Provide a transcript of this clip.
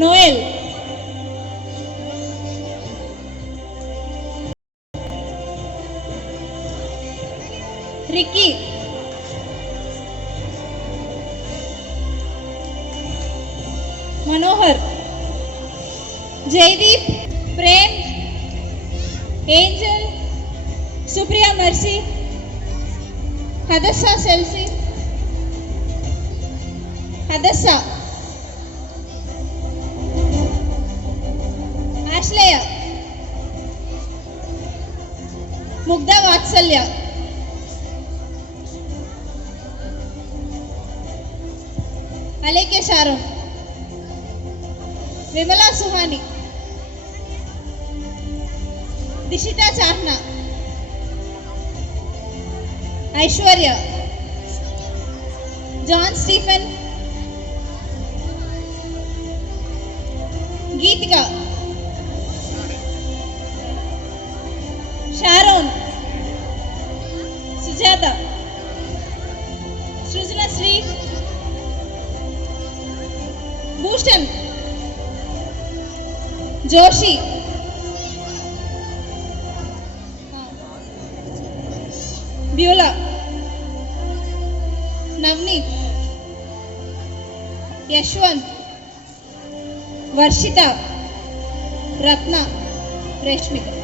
Noel, Ricky, मनोहर, जयदीप, प्रेम, angel, Supriya mercy, हदस्सा सेल्सी, हदस्सा, आश्लय, Mugdha वात्सल्य, अलेके Sharon, Vimla सुहानी, दिशिता चाहना, ऐश्वर्य, John Stephen, गीतिका, Sharon, Sujata, सृजना Shri, Bhushan, Joshi, Beulah, Navneet, Yashwant, वर्षिता, Ratna, Reshmika.